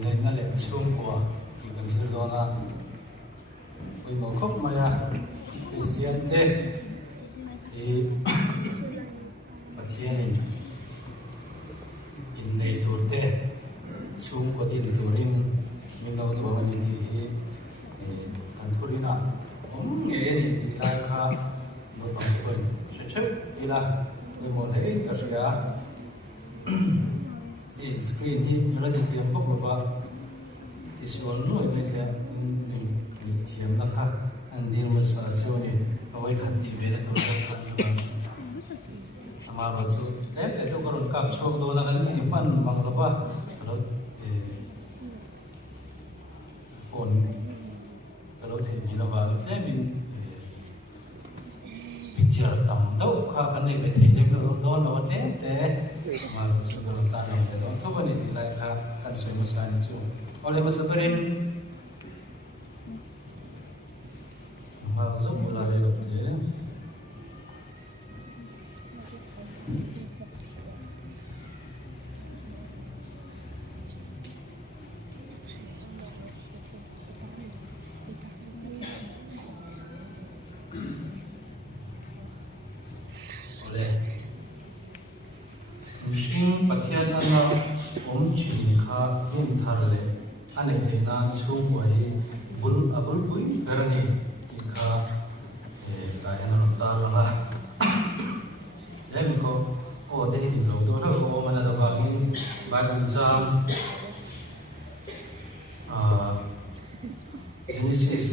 nên là lệ chung của thì cần giữ đó là với một khóc mà Christian thế thì bậc thiên in này tuổi thế chung có tiền tuổi mình lâu tuổi mình thì cần thôi na ông nghe thì lại khá một bằng quyền sẽ chết đi là với một lễ cả sự thì screen hi ra thì thiam vấp vào thì số rồi mấy cái thiam nó khác anh đi một số chỗ này ở khăn thì về là tôi đã khăn nhiều mà rồi chú thế để cho con cặp cho đồ là cái tiệm ăn bằng nó vào rồi phone cái lối thì mình nó vào thế mình picture tầm đâu khác cái này cái thì nếu nó đó nó thế thế mà chú cái ta làm cái đó thôi vậy thì lại khác cái sự mà sai chú oleh masa berin masuk mulai lokte oleh mungkin patian anak chin kha in tharle ane te na chung wai bul abul pui garani ti kha ta ena ta la lem ko o te ti lo do ro o mana da wangin bible jam Genesis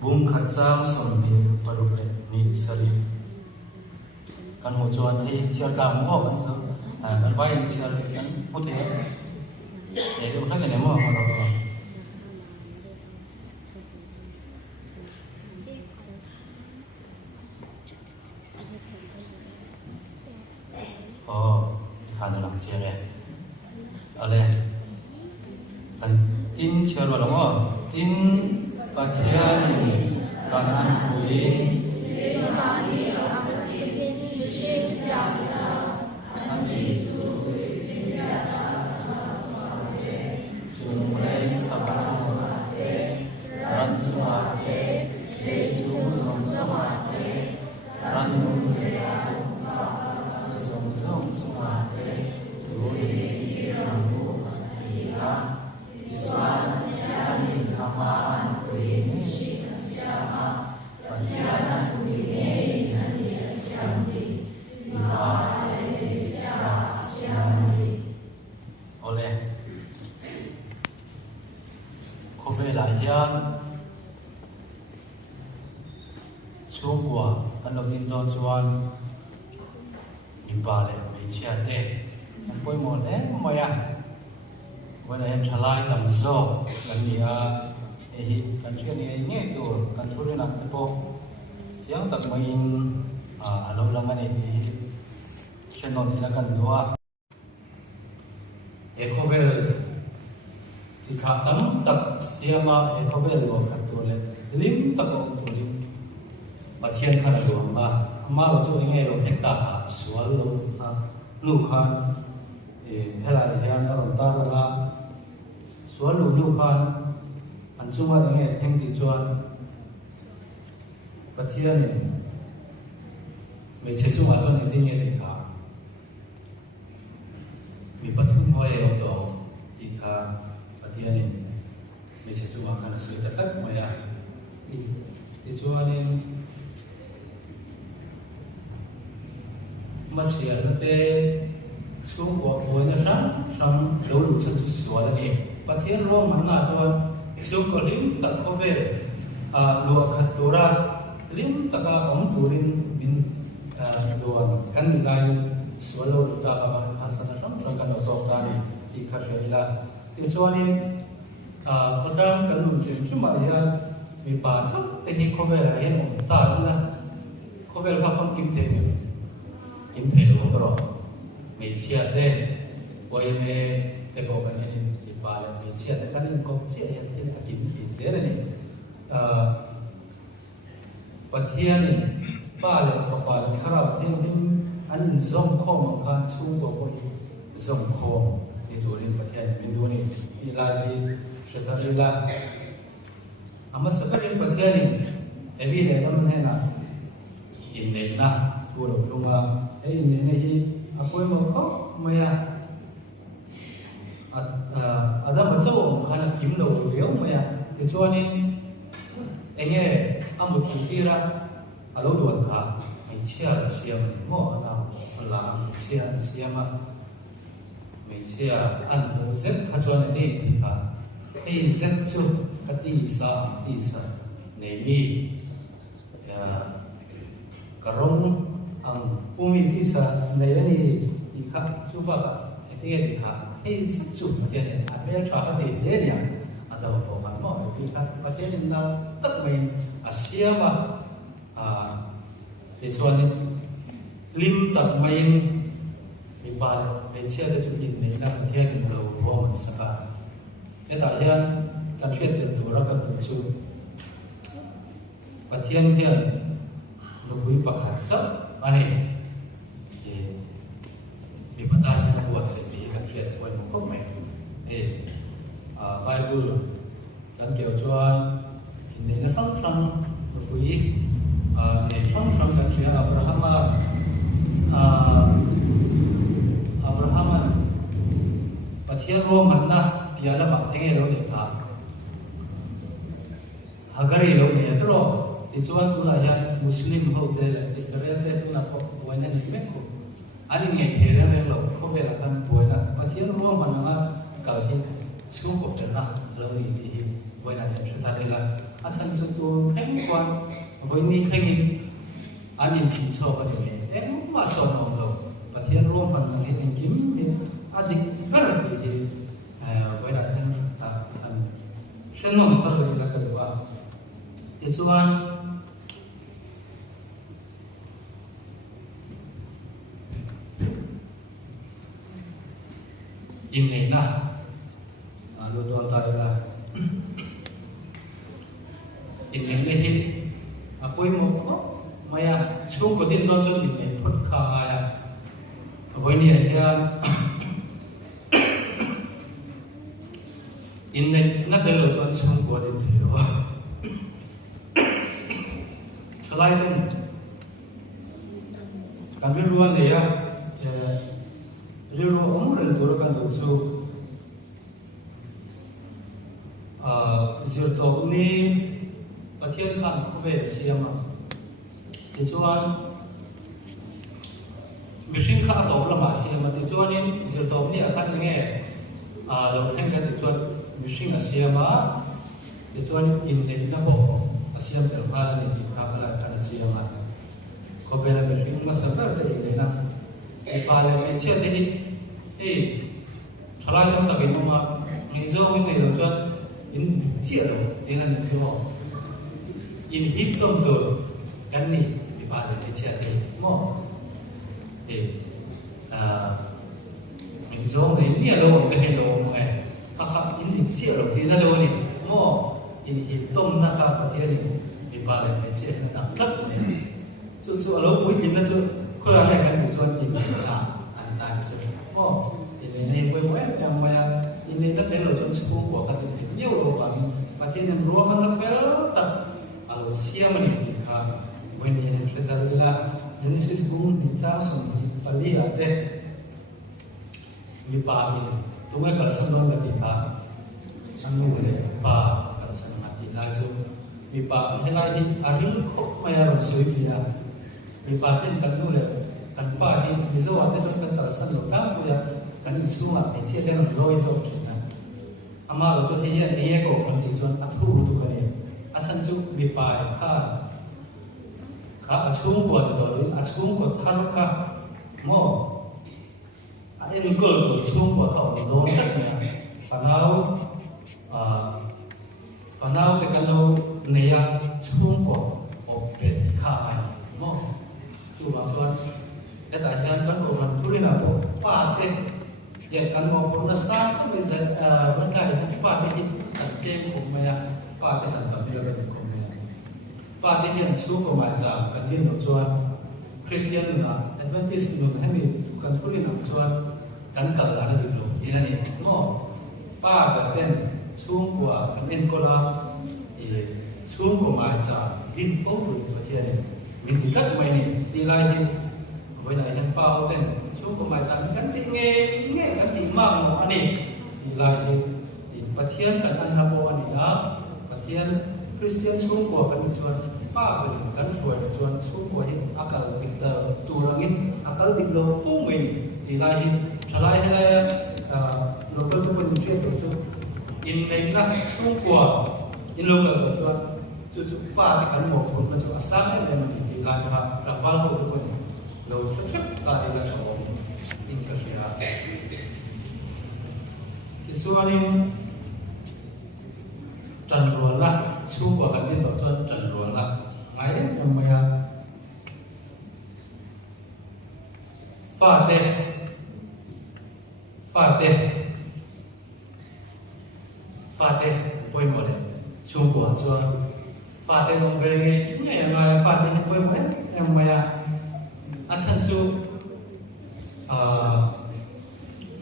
bung khat jam som ni paruk le ni sari kan mo chuan ai chiar tam ho ba so kan vai chiar kan puthe để được hết cái mà thì khá là nặng chia này ở đây kan tin chia vào đúng không tin và thiên còn ăn quý về lại hiền chung của kan lo tin don chuan mi pa le mai chia te an poi mo le mo ya wana en thalai tam zo kan ni a hi kan chen ni nge tu kan thuri nak te po chiang tak mai in a lo lang ani ti chen no ni la kan duwa e khovel chỉ khá tấm tập xem mà có về luộc khát tuổi lên lim tập ông tuổi lim và thiên khát luộc mà ở chỗ nghe luộc hết cả xóa luôn lục khan hay là thiên ở đồng ta là xóa lục khan anh xung quanh nghe thanh thì chuan và thiên này mình sẽ chung vào cho những tiếng nghe thì khá mình bắt thung hoa ở đó thì khá thì anh mình sẽ chụp ảnh là sợi tất cả mọi nhà thì cho anh mà xia nó tê xuống của bồi nó sáng lâu đủ chân xóa ra đi và thiên rong mà ngã cho xuống có lim tận có về lúa khát tổ ra lim tất cả ông tổ lim mình lúa căn bị gai xóa lâu đủ ta và hàng sản phẩm trong căn đầu tổ ta đi thì khá sẽ là thì cho nên phần ra cần luận chuyện số mà vì bà chắc tình hình có vẻ là hiện một ta là có vẻ là phong kim thể luôn rồi mình chia thế bởi vì cái bộ cái này thì bà là mình chia thế cái này có chia hiện thế là kim thì dễ này và thiên này bà là phải bà là khá là thiên nên anh dùng không mà khan chung của cái dùng không thì turin pathian min duni ilai shatarila ama sabarin pathian evi hedam hena inne na thuro thunga inne ne hi apoi mo ko maya adam chaw khana kimlo leo maya ti chuanin enge amu thira alo don kha ai chia siam mo ana la chia siama mai chia an mo zet kha chuan ti kha ei zet chu ka ti sa nei mi karong ang pumi ti sa nei ani ti kha chu ba ti kha ei zet chu pathian a bel tha ka ti le nya adaw po kan mo ti kha pathian na tak mai asiama để cho nên lim tập main bị bàn để chia cho chúng nhìn này là theo những đầu của mình sẽ cả cái đại hiệnการช่วยเติมตัวเรากันตัวชูประเทศเนี่ยเราคุยประคับซับอันนี้มีประธานที่นักบวชเสรีกันช่วยไว้หมดครบไหมไบเบิลการเกี่ยวชวนในนั้นฟังเราคุยในช่องกันเชื่ออับราฮัมประเทศโรมันนะยาละบาเองเราเนี่ยครับฮากรีเราเนี่ยตรอที่ชวนตุลายันมุสลิมเขาเดลอิสราเอลเดตุนักบวชนั่นนี่ไหมครับอันนี้เนี่ยเทเรื่องเราเขาเวลาการบวชนะประเทศโรมันนะกับที่ช่วงกบเฟนะเรานี่ที่บวชนั่นเนี่ยสุดท้ายแล้วอาจารย์สุดตัวแข็งกว่าวันนี้แข็งอันนี้ที่ชอบกันเนี่ยมาสอนเราประเทศโรมันนะเห็นกิมอันนี้เป็นอะไรที่เวลาท่านเช่นนั้นก็เลยละกันว่าที่ส่วนอินเนนะเราโดนตายละอินเนนี่ที่ป่วยหมดก็มาอย่างช่วงก่อนที่เราจะอินเนพดขาอย่างวันนี้อย่างอินเนนักเรียนเราจะช่วงก่อนที่เราสไลด์นั้นการเรียนรู้เนี่ยเรียนรู้องค์เรียนตัวกันดูสู่สิ่งต่อนี้ประเทศข้างคู่เวเซียมาที่ชวนมิชิงข้าตอบละมาเซียมาที่ชวนนี้สิ่งต่อนี้อาการยังไงเราแข่งกันที่ชวนมิชิงอาเซียมาที่ชวนอินเดียนับบอกอาเซียนเป็นบ้านในที่ข้าพเจ้ากันอาเซียมาคู่เวลามิชิงมาสัมผัสได้เลยนะไอ้ปาเลเซียที่ทลายต้องตะกินมาไม่เจอไม่เราชวนอินเจียตัวที่นั่นนี่ชวนอินฮิตต้มตัวกันนี่ไอ้ปาเลเซียที่มั่วไม่เจอไม่เนี่ยเราไม่เห็นเราไงถ้าขับอินเจียเราที่นั่นเรานี่มั่วอินฮิตต้มนะครับประเทศนี้ไอ้ปาเลเซียนั่นต่างกันเนี่ยจุดส่วนเราพูดถึงนั่นจุดคนละอย่างกันอยู่ชวนอินอันตายจุดมั่วในเว็บยังมาอินเดียก็เต็มเราจนช่วงกว่ากันถึงเยอะเราฟังประเทศนั้นรวมมันแล้วเฟลตัดเอาเสียมันอีกครับวันนี้เห็นแต่เวลา Genesis บุ้งมีเจ้าสมัยปลีอาเตมีป่าอินตรงนี้ก็สำรวจกันที่ครับอันนู้นเลยป่าก็สำรวจที่ลายจูมีป่าให้ลายที่อาริลคบมาอย่างสวยฟิอามีป่าเต็มกันนู้นเลยกันป่าที่มิโซอาเตจนกันก็สำรวจกันกูอยากกันอีกช่วงอ่ะไอ้เชี่ยเรื่องร้อยสองชิ้นนะอามาเราจะเห็นไอ้ก็คนที่จนอัฐรูตุกันเนี่ยอาชันจุมีป่าข้าอัช่วงกว่าตัวนี้อัช่วงกว่าทารกะโม่ไอ้นี่ก็ตัวช่วงกว่าเขาโดนกันเนี่ยฝันเอาแต่กันเราเนี่ยช่วงกว่าอบเป็นข้ามันโม่จู่บางส่วนแต่แต่ยังกันก็มันทุเรศนะพวกป้าเต้ยังกันมองคนละสร้างก็ไม่ใช่วันใดป้าเต้ที่ตัดเจมผมไม่อะป้าเต้หันตัดไม่ได้ผมไม่ป้าเต้เห็นช่วงก็มาจากกันดินหนุนชวนคริสเตียนนะแอดเวนทิสต์หนุนให้มีกันทุเรศหนุนชวนกันกัลลานี่ถึงลงเดี thì là này ngô ba cái tên xuống của cái nên cô là xuống của mai trả hin phố tuổi của thiên này mình thì cất mày này đi lại đi với lại nhân bao tên xuống của mai trả cắn tí nghe cắn tí mang một anh này đi lại đi bát thiên cắn ăn habo anh này đó bát thiên Christian xuống của cái chuan ba cái cắn suy cái chuan xuống của những akal tịch tờ tu rangin akal tịch lô phố mình đi lại đi trở lại hay là local tu pun chuyện tổ chức in này là xuống của in local của chuan chú ba cái cán bộ của mình cho asam này mình thì lại là đặc value của mình rồi xuất sắc tại là chỗ in cái gì à thì xưa đi trần ruộng là xuống của cái biên tổ chức trần ruộng là ngay em mày pha tê bôi mồi xuống của chuan pha tê không về ngày mà pha tê bôi mồi em mày chân su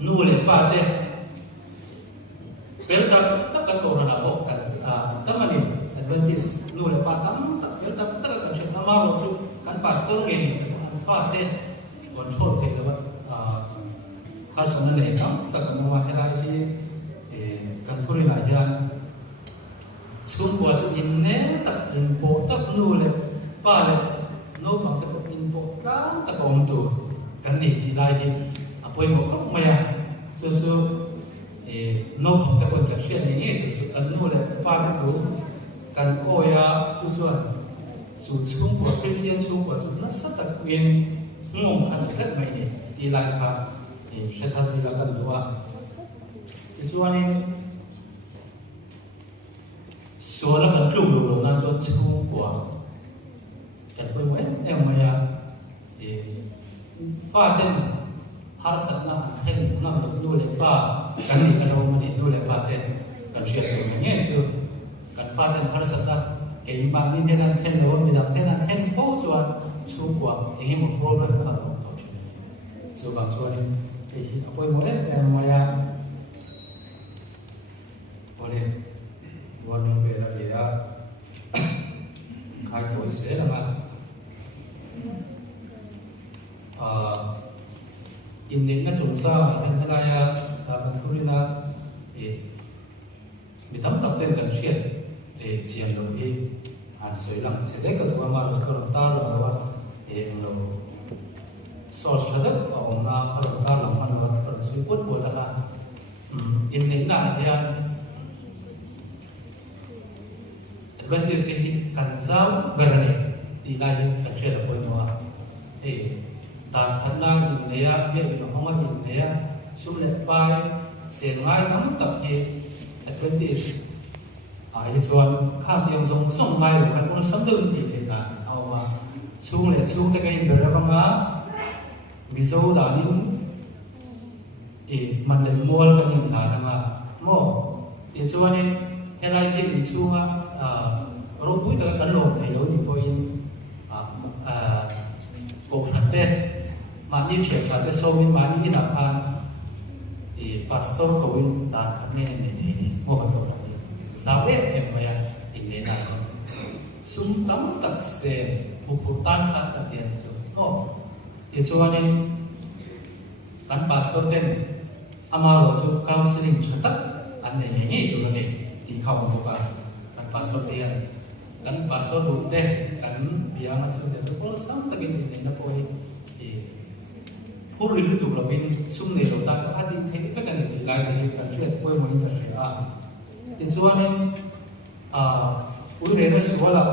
nu lên pha tê phèn tất cả cầu là bộ cả tâm anh Adventist nu lên pha tâm tất phèn tất cả chuyện nó mau chút kan pastor ini pha tê control thế là har sana này đó tất cả mọi người lại đi kan thuri lại ra xuống qua chỗ in nè tập in bộ tập nu lên ba lên nô bằng tập in bộ lắm tập ông tu kan này đi lại đi apoi một không mày so nô bằng tập cái chuyện này thì sự ấn nu lên ba cái thứ kan oya xuống của Christian xuống của chúng nó rất đặc biệt ngom khăn rất mày này đi lại cả sẽ thật đi là cần đua thì cho nên số là cần dùng đủ là cho chung của cái bơi quét em mày pha tên har sát na khen năm được nuôi lên ba cái gì cái đâu mà đi nuôi lên ba tên cần chuyện của nghe chưa cần pha tên har sát na cái bạn đi thế nào khen đâu mình làm thế nào khen phố cho chung của những một problem khác tổ chức so bằng cho nên thì bơi quét em mày boleh warning về là gì đó khai tuổi sẽ là mà in đến cái chúng sa hiện tại là bản thu na bị tấm tập tên cần chuyện để chiến đấu đi hàn sới lắm sẽ thấy cái mà nó có ta là nó nó source thật đó ông na có ta là mà nó có sự quất của ta là in đến là thì Adventist thì cần giáo về này thì lại cần chuyện là bồi mò thì ta khả năng nhìn này biết được không có nhìn này xung lệ bài sẽ ngay nắm tập hệ Adventist ai chọn khác tiếng dùng ngay được các con sắm đơn thì thế là ao mà xung cái nhìn về vâng á ví dụ là những thì mình lại mua cái nhìn là mà mua thì cho nên hiện nay thì xung rồi cuối tới cán lột thầy đối những point cuộc thật tết mà như chuyện thật tết sau mình mà như đặchan thì pastor cầu in đàn thật nên này thì mua bằng cầu này giáo em mày in đến này súng tắm tật xe phục tan hạt cả tiền chứ thì cho nên cán pastor tên amaro cho counseling cho tất anh này nhảy tụi này thì không có cả cán pastor tiền kan pastor butte kan biang acu de pol sam takin ni na poi e puri lu tu lavin sum ne lo ta adi the ka kan ti lai the kan chet poi mo in ka se a ti chuan ui re na suala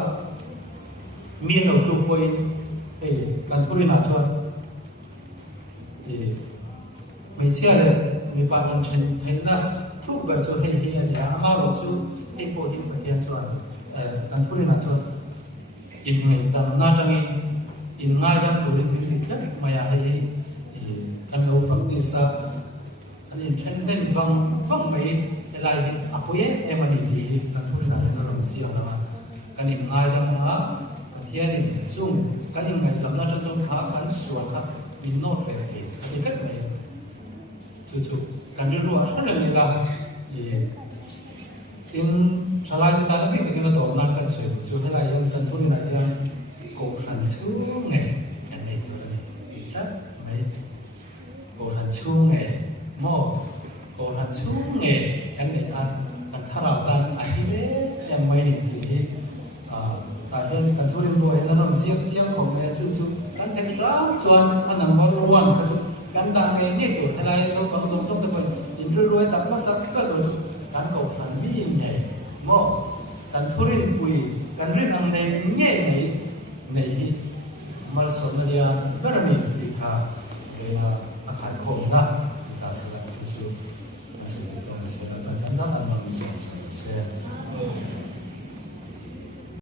mi no lu poi e kan thuri na chuan e mai sia le mi pa in chen the na thu ba chu he he ya ma ro chu e po hin pa thian chuan kan thuri na chon in ngai dam na tangi in ngai dam tu rin min ti maya hai kan lo practice an in chen den vang mai lai apoye emani ti kan thuri na na ram sia na kan in ngai dam ha pathian in sum kan in ngai dam na chon kha kan suwa kha in no thre ti ti mai chú cần đi ruộng rất là nhiều là in trả lại thì ta đã biết được cái đó năng cần sửa chú hay là dân cần thu đi lại dân cổ phần xuống này nhận này thôi này bị chất mấy cổ phần xuống này mò cổ phần xuống này cái này kan thảo tan ai đấy em mấy này thì tại hiện cần thu đi ruộng nó nằm riêngของnày chú kan thành sao chuẩn anh nằm vào ruộng cái chú kan đang cái này tuổi hay là lúc bằng giống trong cái mình in ruộng tập nó sắp cái rồi kan cổ phần bí này mò kan thu đi bụi kan riêng ăn này nhẹ này này mà số này là rất là nhiều thì cả cái là akan khổng lồ ta sẽ làm chút chút sự việc đó sẽ là bản thân rất là ngon sẽ